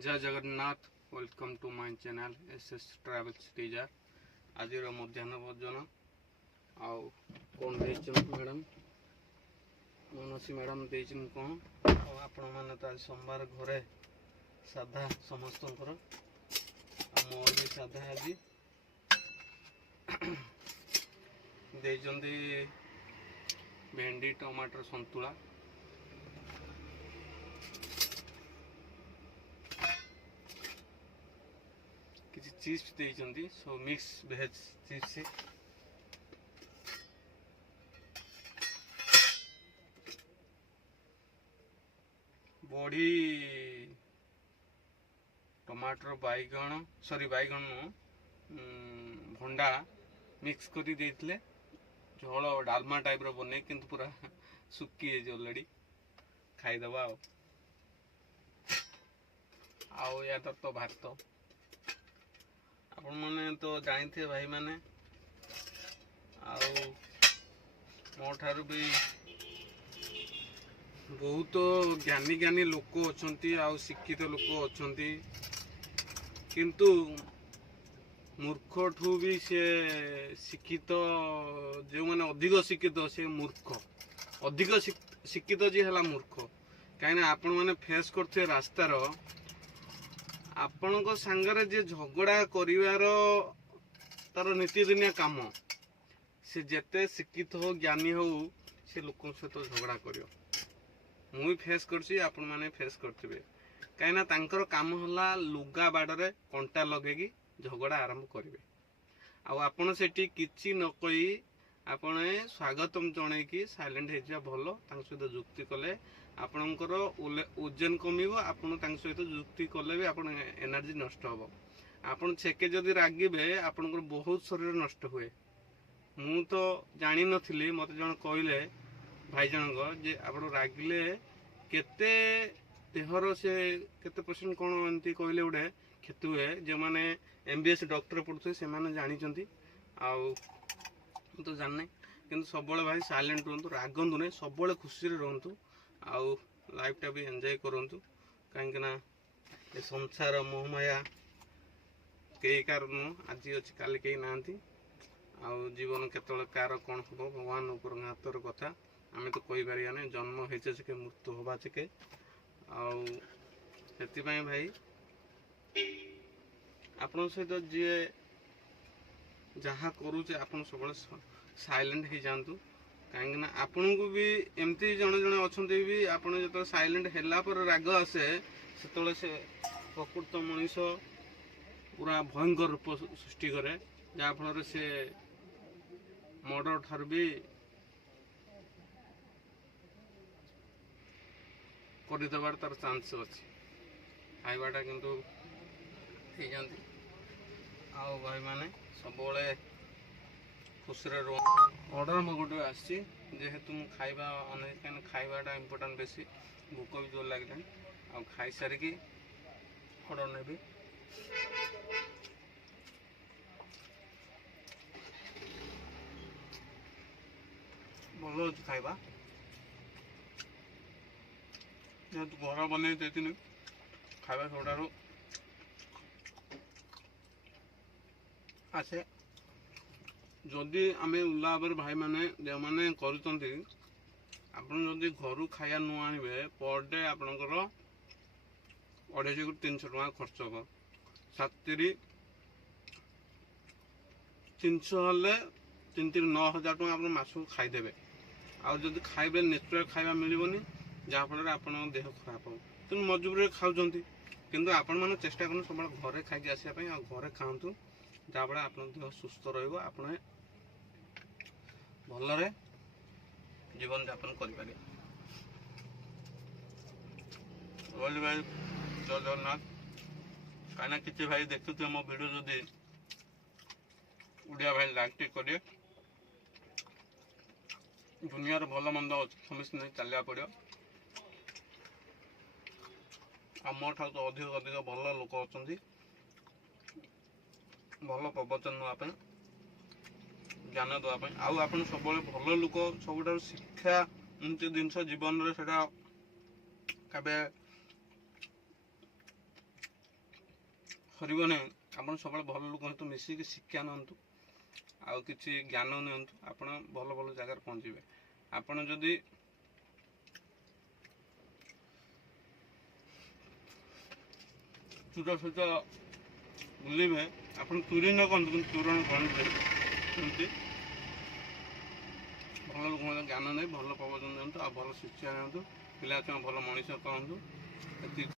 जय Jagannath welcome to my channel SS travels teaser आज मध्याह्न भोजन आउ कौन मैडम मनसी मैडम देन कौन आपण मैंने तो आज सोमवार घरे साधा समस्त मोर भी साधा आज देजंदी भेंडी टमाटर संतुला किसी चिप्स देइछंती सो मिक्स वेज चिप्स बड़ी टमाटर बैगण बैगण भंडा मिक्स करी देइतले झोल डालमा टाइप रो बने किंतु पूरा सुक्की है ऑलरेडी खाईदबा आउ या तो भात आपण मैंने तो जानते भाई मैंने मोठार भी बहुत ज्ञानी ज्ञानी लोक अच्छा शिक्षित लोक अच्छा किंतु मूर्ख ठू भी से शिक्षित जो मैंने अधिक शिक्षित से मूर्ख अधिक शिक्षित जी है मूर्ख कहीं आपण मैंने फेस करते रास्तार आपण सांगरे जे झगड़ा करिवार तार नीतिदिनिया काम से जेते शिक्षित हो ज्ञानी हो से लोक सहित झगड़ा करियो मुई फेस करसी आपण माने फेस करथिबे काईना तांकर काम होला लुगा बाडरे कंटा लगेगी झगड़ा आरंभ करिवे आ आपण सेठी किछि न कई आपण स्वागतम जणे की साइलेंट हे जा भलो तांक सहित जुक्ति कले आपणकर ओजन कमिबो आपण तांक सहित जुक्ति कले भी आपण एनर्जी नष्ट होबो आपण छेके जदि रागिबे आपणकर बहुत शरीर नष्ट हुए मु तो जानि नथिली मते जण कहले भाई जनक जे आपण रागिले केते देहर से केते परसेंट कोन एंती कहले उडे क्षति हुए जे माने एमबीएस डॉक्टर पढुथे से माने जानि चंती आ तो जानने किंतु सब भाई साइलेंट रहतु रागंतु नहीं सब खुशी रहतु आउ लाइफ टा भी एंजॉय करंतु कहीं ना ये संसार मोहमाया कई कारण आज अच्छी काली कई ना आउ जीवन केतल कार कौन हम भगवान ऊपर हाथर कथा आम तो कही पारिया नहीं जन्म होचे से मृत्यु होगा से आती भाई आपण सहित जी जहाँ करुचे आपन सब साइलेंट हो जातु कहीं आपण को भी एमती जड़े जड़े अच्छा भी आपड़ जो साइलेंट है पर राग आसे से प्रकृत मनीष पूरा भयंकर रूप सृष्टि करे जहाँफल से मर्डर ठार भी करदेवार तार चांस अच्छी खाइबाटा किंतु आओ भाई माने सब खुशी अर्डर मो गोटे आसतु खाइबा अनेक कहीं खाइबाटा इम्पोर्टाट बेसी भोक भी जोर लगे आ खाई सारिकी अर्डर नेबी भल अच्छे खाइबा जेहतु घर बन खाइबा सबुठार आसे जदि आम उल्ला भाई भाई मैंने जो मैंने कर घर खाया नु आनबे पर डे आपणकर 250 ରୁ 300 टका खर्च हो सातरी 300 हेल्ले 3-9,000 टका आप मासक खाईदेवे आदि खाइबे नेचुराल खाଇବା मिलबनी जहाँफल आप देह खराब हो तेणु मजबूरी खाऊँ किंतु आपण मैंने चेष्टा कर सब घरे खाई आसापी घरे खातु जहाँफल आप देह सुस्थ रहा भलरे जीवन यापन करें भाई जय जगन्नाथ कहीं किसी भाई देखुए मो वीडियो जदि उड़िया भाई लाइक टे करे दुनिया भल मंद समस्त नहीं चलिया पड़ो आम ठा तो अधिक अधिक भल लोक अच्छा भल प्रवचन नापी ज्ञान देवाई आप सब भल लोक सब शिक्षा जिनस जीवन में से ସରିବ ନାହିଁ। ଆପଣ ସବୁବେଳେ ଭଲ ଲୋକଙ୍କ ସହିତ ମିଶିକି ଶିକ୍ଷା ନିଅନ୍ତୁ ଆଉ କିଛି ଜ୍ଞାନ ନିଅନ୍ତୁ, ଆପଣ ଭଲ ଭଲ ଜାଗାରେ ପହଞ୍ଚିବେ। ଆପଣ ଯଦି ଚୁର ସହିତ ବୁଲିବେ, ଆପଣ ଚୁରି ନ କରନ୍ତୁ କିନ୍ତୁ ଚୂରଣ କରନ୍ତୁ। ସେମିତି ଭଲ ଲୋକଙ୍କ ଜ୍ଞାନ ନେଇ ଭଲ ପ୍ରବଚନ ଦିଅନ୍ତୁ ଆଉ ଭଲ ଶିକ୍ଷା ନିଅନ୍ତୁ, ପିଲା ଛୁଆ ଭଲ ମଣିଷ କରନ୍ତୁ। ଏତିକି